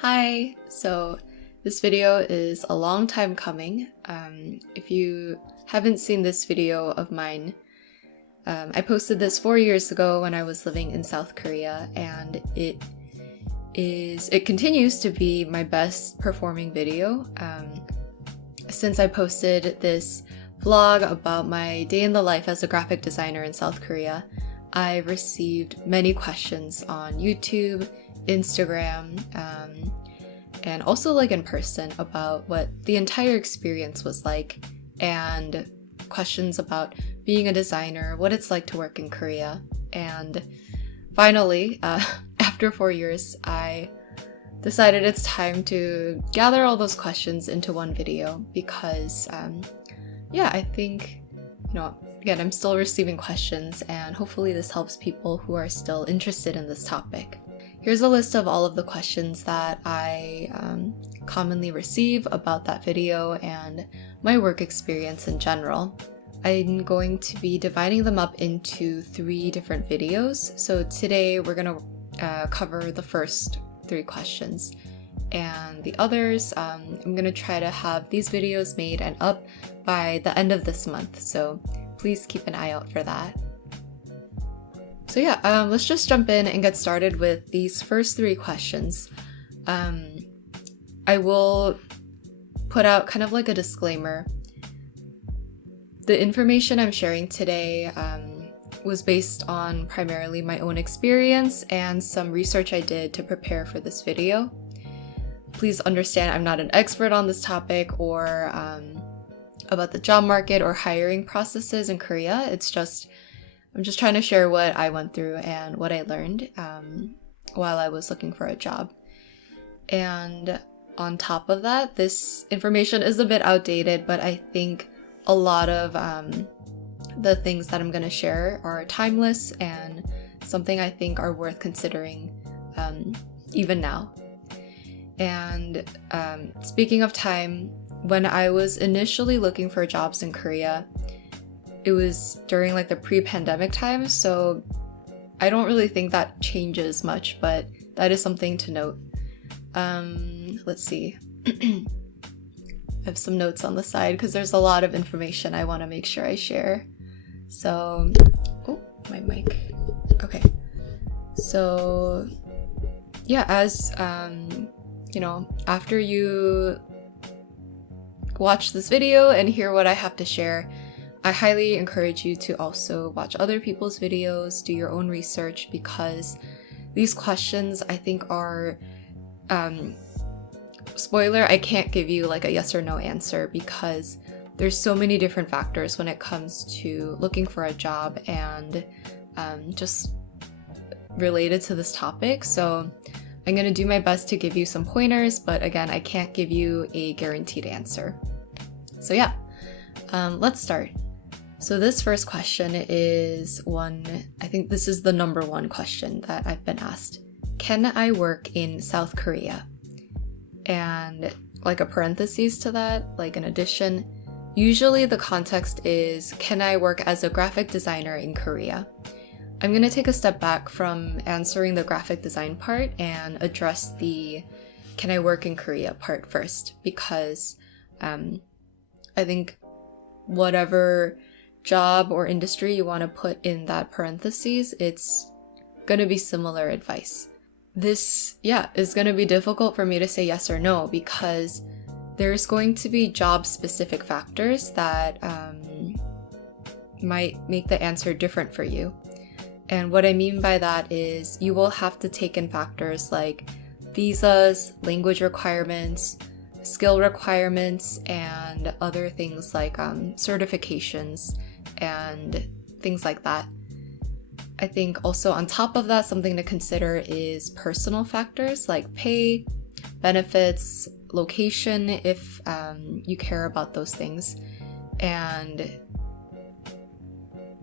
Hi! So this video is a long time coming. If you haven't seen this video of mine, I posted this 4 years ago when I was living in South Korea, and it continues to be my best performing video. Since I posted this vlog about my day in the life as a graphic designer in South Korea, I've received many questions on YouTube, Instagram, and also in person about what the entire experience was like, and questions about being a designer, what it's like to work in Korea. And finally, after 4 years, I decided it's time to gather all those questions into one video because, I think, again, I'm still receiving questions, and hopefully this helps people who are still interested in this topic. Here's a list of all of the questions that I commonly receive about that video and my work experience in general. I'm going to be dividing them up into 3 different videos. So today we're going to cover the first 3 questions, and the others, I'm going to try to have these videos made and up by the end of this month. So please keep an eye out for that. So let's just jump in and get started with these first 3 questions. I will put out kind of like a disclaimer. The information I'm sharing today was based on primarily my own experience and some research I did to prepare for this video. Please understand I'm not an expert on this topic or about the job market or hiring processes in Korea. I'm just trying to share what I went through and what I learned while I was looking for a job. And on top of that, this information is a bit outdated, but I think a lot of the things that I'm going to share are timeless and something I think are worth considering even now. And speaking of time, when I was initially looking for jobs in Korea, it was during the pre-pandemic time, so I don't really think that changes much, but that is something to note. Let's see. I have some notes on the side because there's a lot of information I want to make sure I share. So, my mic. Okay. So, as after you watch this video and hear what I have to share, I highly encourage you to also watch other people's videos, do your own research, because these questions I think are, spoiler, I can't give you a yes or no answer because there's so many different factors when it comes to looking for a job and just related to this topic. So I'm going to do my best to give you some pointers, but again, I can't give you a guaranteed answer. So let's start. So this first question is I think this is the number 1 question that I've been asked. Can I work in South Korea? And a parenthesis to that, an addition, usually the context is, can I work as a graphic designer in Korea? I'm going to take a step back from answering the graphic design part and address the can I work in Korea part first, because I think whatever job or industry you want to put in that parentheses, it's going to be similar advice. This, is going to be difficult for me to say yes or no because there's going to be job-specific factors that might make the answer different for you. And what I mean by that is you will have to take in factors like visas, language requirements, skill requirements, and other things like certifications and things like that. I think also on top of that, something to consider is personal factors like pay, benefits, location, if you care about those things. And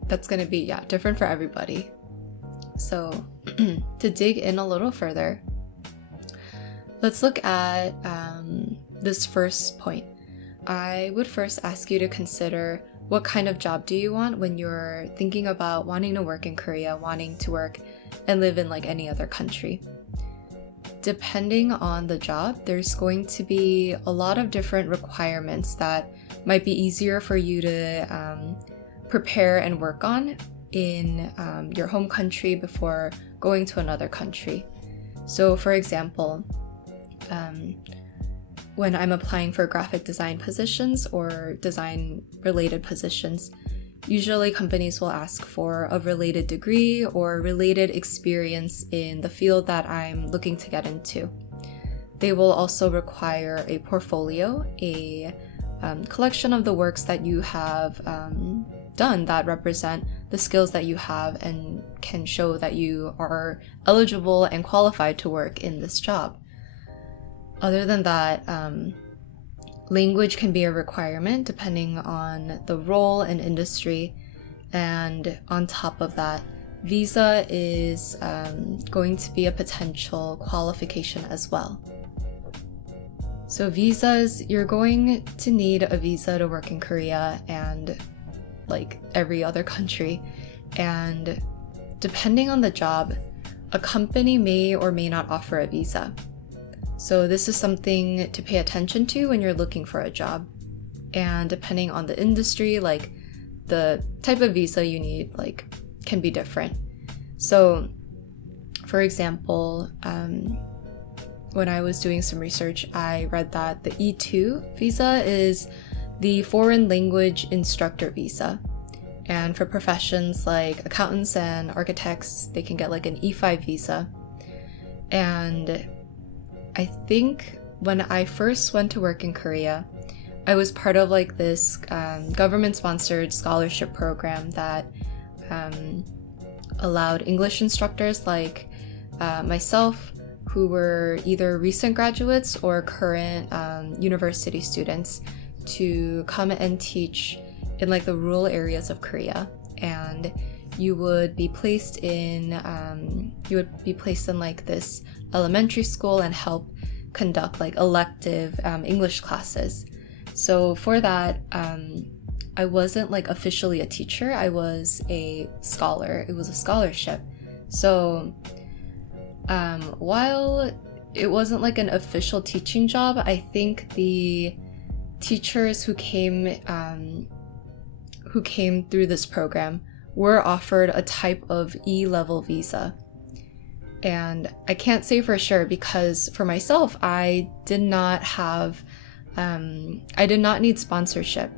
that's going to be, different for everybody. So to dig in a little further, let's look at this first point. I would first ask you to consider what kind of job do you want when you're thinking about wanting to work in Korea, wanting to work and live in any other country. depending on the job, there's going to be a lot of different requirements that might be easier for you to prepare and work on in your home country before going to another country. So for example, when I'm applying for graphic design positions or design related positions, usually companies will ask for a related degree or related experience in the field that I'm looking to get into. They will also require a portfolio, a collection of the works that you have done that represent the skills that you have and can show that you are eligible and qualified to work in this job. Other than that, language can be a requirement depending on the role and industry. And on top of that, visa is going to be a potential qualification as well. So visas, you're going to need a visa to work in Korea and like every other country. And depending on the job, a company may or may not offer a visa. So this is something to pay attention to when you're looking for a job. And depending on the industry, like the type of visa you need, like can be different. So for example, when I was doing some research, I read that the E2 visa is the foreign language instructor visa. And for professions like accountants and architects, they can get like an E5 visa. And I think when I first went to work in Korea, I was part of like this government-sponsored scholarship program that allowed English instructors like myself, who were either recent graduates or current university students, to come and teach in like the rural areas of Korea. And you would be placed in like this elementary school and help conduct like elective English classes. So for that, I wasn't like officially a teacher, I was a scholar. It was a scholarship. So while it wasn't like an official teaching job, I think the teachers who came through this program were offered a type of E-level visa. And I can't say for sure because for myself, I did not need sponsorship.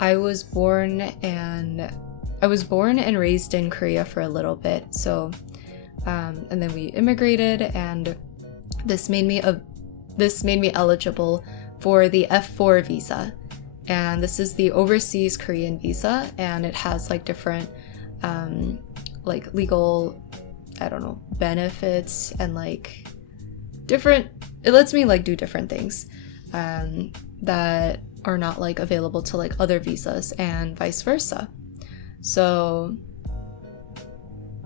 I was born and raised in Korea for a little bit. So, and then we immigrated, and this made me eligible for the F4 visa. And this is the overseas Korean visa, and it has like different like legal, I don't know, benefits and like different, it lets me like do different things that are not like available to like other visas and vice versa. So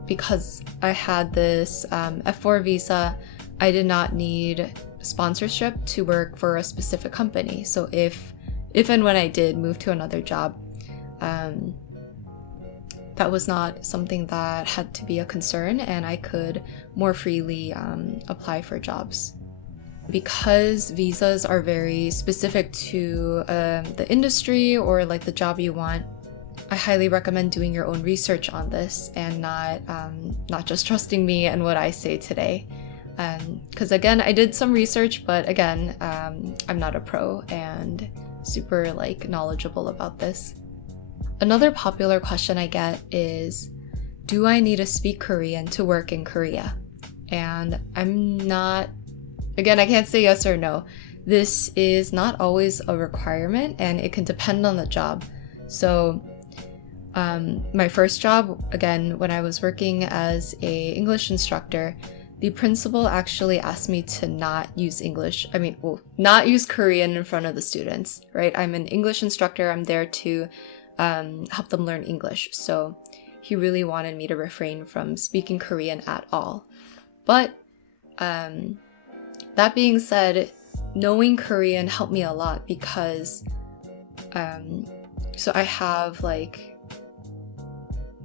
because I had this F4 visa, I did not need sponsorship to work for a specific company. So if and when I did move to another job, that was not something that had to be a concern, and I could more freely apply for jobs. Because visas are very specific to the industry or like the job you want, I highly recommend doing your own research on this and not just trusting me and what I say today. Because again, I did some research, but again, I'm not a pro and super like knowledgeable about this. Another popular question I get is, do I need to speak Korean to work in Korea? And I can't say yes or no. This is not always a requirement, and it can depend on the job. So my first job, again, when I was working as an English instructor, the principal actually asked me to not use Korean in front of the students, right? I'm an English instructor. I'm there to help them learn English. So he really wanted me to refrain from speaking Korean at all. But that being said, knowing Korean helped me a lot because so I have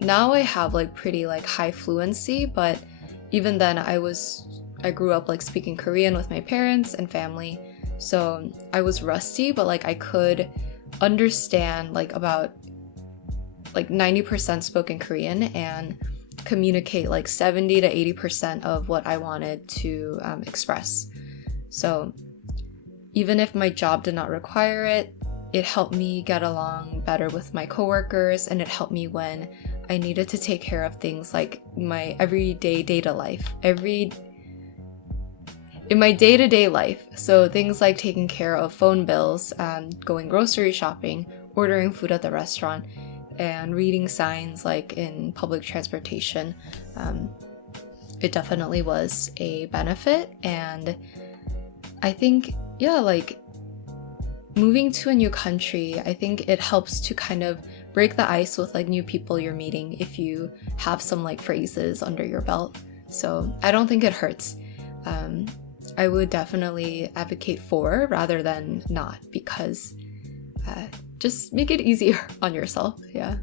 now I have pretty high fluency, but even then I was I grew up like speaking Korean with my parents and family, so I was rusty, but like I could understand like about like 90% spoken Korean and communicate like 70 to 80% of what I wanted to express. So even if my job did not require it, it helped me get along better with my coworkers, and it helped me when I needed to take care of things like my everyday data life. In my day-to-day life, so things like taking care of phone bills, going grocery shopping, ordering food at the restaurant, and reading signs like in public transportation, it definitely was a benefit. And I think, like moving to a new country, I think it helps to kind of break the ice with like new people you're meeting if you have some like phrases under your belt. So I don't think it hurts. I would definitely advocate for rather than not, because just make it easier on yourself. Yeah.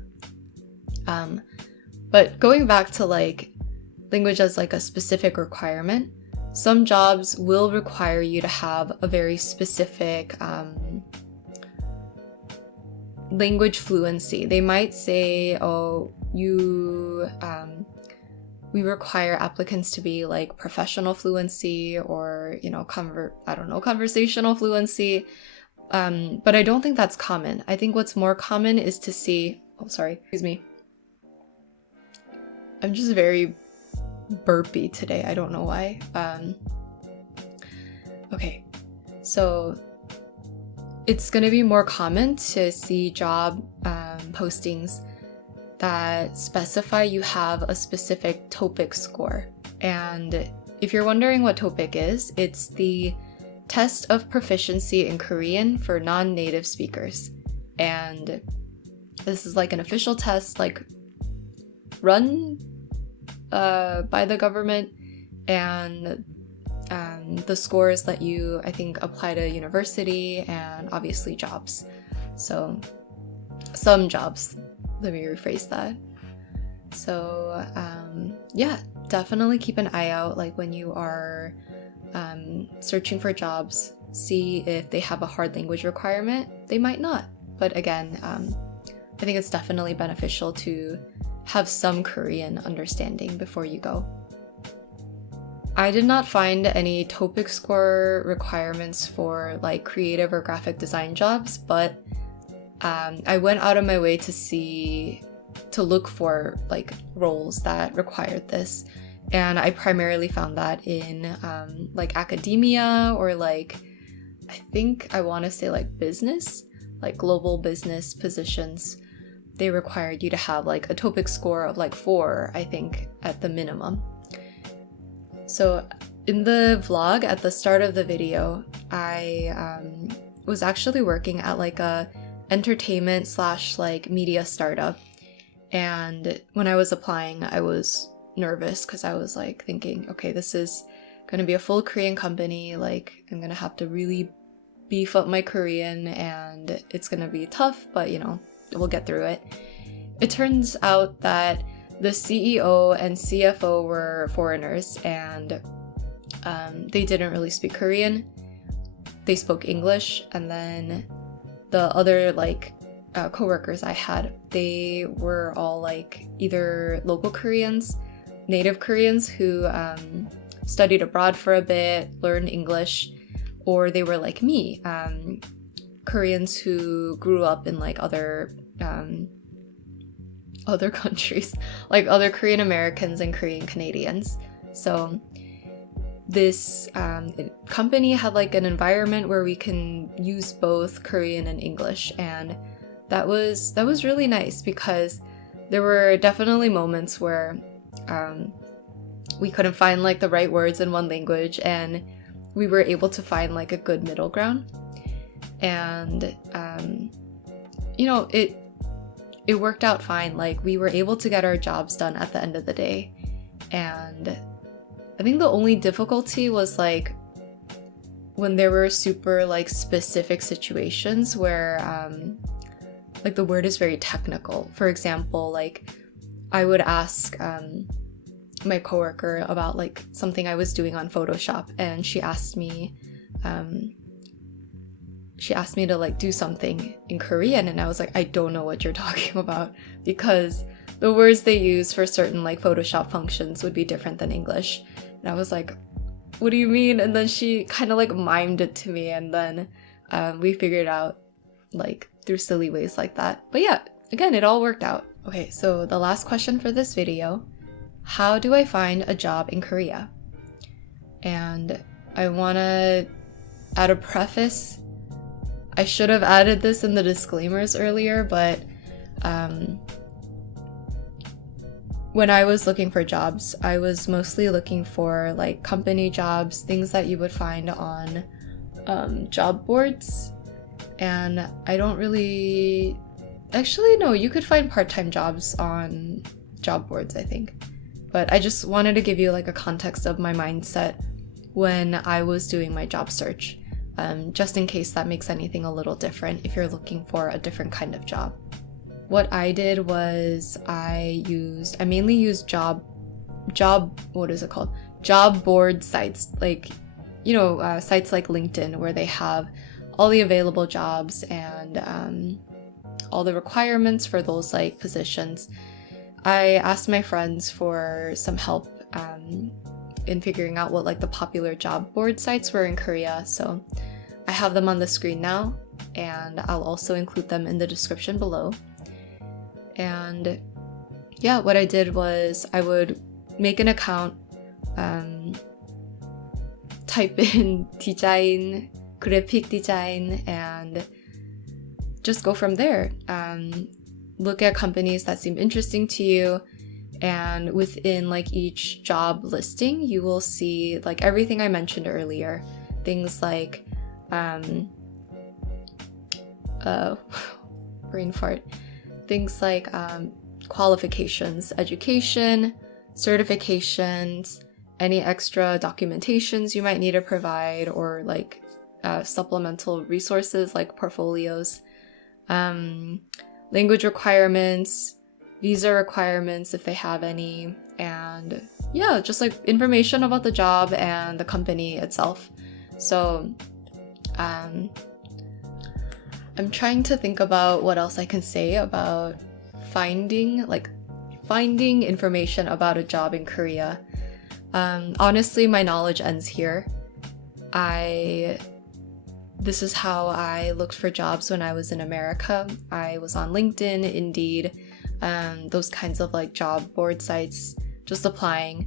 But going back to like language as like a specific requirement, some jobs will require you to have a very specific language fluency. They might say, oh, we require applicants to be like professional fluency or, conversational fluency. But I don't think that's common. I think what's more common is to see, I'm just very burpy today. I don't know why. Okay, so it's going to be more common to see job postings that specify you have a specific TOPIK score. And if you're wondering what TOPIK is, it's the test of proficiency in Korean for non-native speakers. And this is like an official test, like run by the government, and the scores let you, I think, apply to university and obviously jobs. So some jobs, let me rephrase that. So definitely keep an eye out, like when you are searching for jobs, see if they have a hard language requirement. They might not, but again, I think it's definitely beneficial to have some Korean understanding before you go. I did not find any TOPIK score requirements for like creative or graphic design jobs, but I went out of my way to look for like roles that required this. And I primarily found that in like academia, or like, I want to say like business, like global business positions. They required you to have like a TOPIK score of like 4, I think, at the minimum. So in the vlog at the start of the video, I was actually working at like a entertainment / like media startup. And when I was applying, I was nervous because I was like thinking, okay, this is going to be a full Korean company. Like I'm going to have to really beef up my Korean, and it's going to be tough, but we'll get through it. It turns out that the CEO and CFO were foreigners, and they didn't really speak Korean. They spoke English, and then the other coworkers I had, they were all like either local Koreans, native Koreans who studied abroad for a bit, learned English, or they were like me, Koreans who grew up in like other countries, like other Korean Americans and Korean Canadians. So this company had like an environment where we can use both Korean and English, and that was really nice, because there were definitely moments where we couldn't find like the right words in one language, and we were able to find like a good middle ground. And it worked out fine. Like we were able to get our jobs done at the end of the day. And I think the only difficulty was like when there were super like specific situations where like the word is very technical. For example, like I would ask my coworker about like something I was doing on Photoshop, and she asked me to like do something in Korean, and I was like, I don't know what you're talking about, because the words they use for certain like Photoshop functions would be different than English. And I was like, what do you mean? And then she kind of like mimed it to me, and then we figured out like through silly ways like that. But yeah, again, it all worked out. Okay, so the last question for this video: how do I find a job in Korea? And I want to add a preface. I should have added this in the disclaimers earlier, but when I was looking for jobs, I was mostly looking for like company jobs, things that you would find on job boards. And I don't really... Actually, no, you could find part-time jobs on job boards, I think. But I just wanted to give you like a context of my mindset when I was doing my job search, just in case that makes anything a little different if you're looking for a different kind of job. What I did was I mainly used job board sites, like, you know, sites like LinkedIn, where they have all the available jobs and all the requirements for those like positions. I asked my friends for some help in figuring out what like the popular job board sites were in Korea. So I have them on the screen now, and I'll also include them in the description below. And yeah, what I did was I would make an account, type in design, graphic design, and just go from there. Look at companies that seem interesting to you, and within like each job listing, you will see like everything I mentioned earlier. Things like brain fart. Things like qualifications, education, certifications, any extra documentations you might need to provide, or like supplemental resources like portfolios, language requirements, visa requirements if they have any, and yeah, just like information about the job and the company itself. So I'm trying to think about what else I can say about finding information about a job in Korea. Honestly, my knowledge ends here. This is how I looked for jobs when I was in America. I was on LinkedIn, Indeed, those kinds of like job board sites, just applying,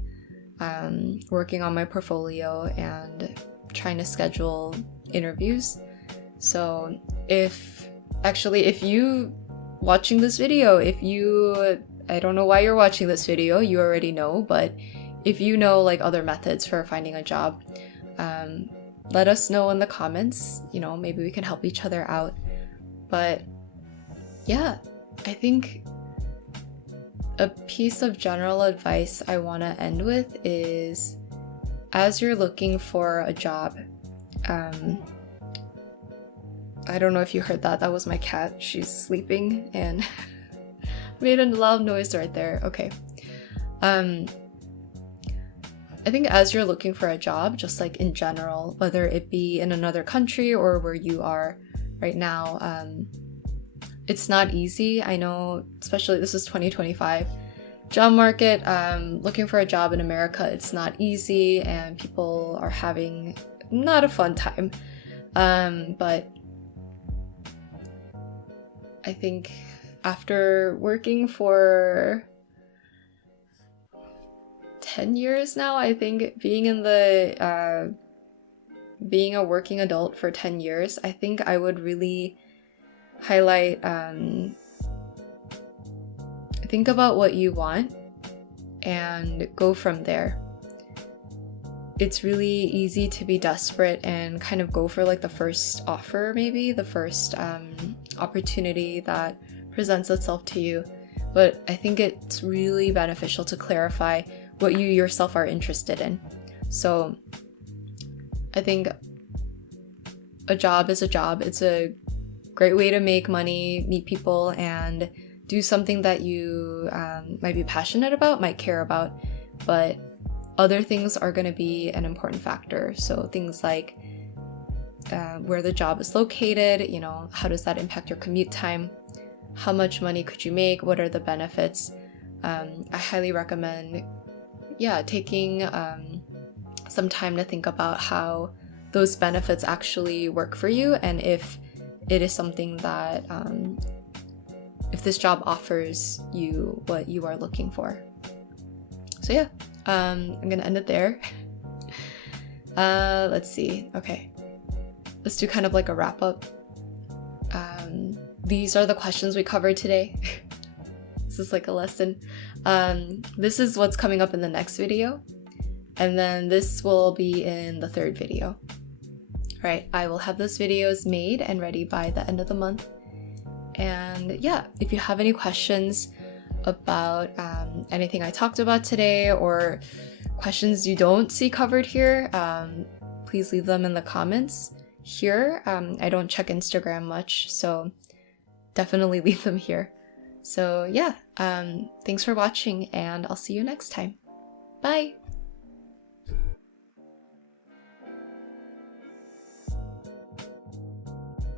working on my portfolio and trying to schedule interviews. So if you watching this video, I don't know why you're watching this video, you already know, but if you know like other methods for finding a job, let us know in the comments. You know, maybe we can help each other out. But yeah, I think a piece of general advice I want to end with is, as you're looking for a job, I don't know if you heard that. That was my cat. She's sleeping and made a loud noise right there. Okay. I think as you're looking for a job, just like in general, whether it be in another country or where you are right now, it's not easy. I know, especially this is 2025. Job market, looking for a job in America, it's not easy, and people are having not a fun time. But I think after working for 10 years now, I think being a working adult for 10 years, I think I would really highlight, think about what you want and go from there. It's really easy to be desperate and kind of go for like the first offer, maybe the first opportunity that presents itself to you. But I think it's really beneficial to clarify what you yourself are interested in. So I think a job is a job. It's a great way to make money, meet people, and do something that you might be passionate about, might care about. but other things are going to be an important factor. So things like where the job is located, how does that impact your commute time? How much money could you make? What are the benefits? I highly recommend, taking some time to think about how those benefits actually work for you, and if it is something that, if this job offers you what you are looking for. So yeah, I'm gonna end it there. Let's see. Okay, let's do kind of like a wrap up. These are the questions we covered today. This is like a lesson. This is what's coming up in the next video, and then this will be in the third video. All right, I will have those videos made and ready by the end of the month. And yeah, if you have any questions about anything I talked about today, or questions you don't see covered here, please leave them in the comments here. I don't check Instagram much, so definitely leave them here. So yeah, thanks for watching, and I'll see you next time. Bye!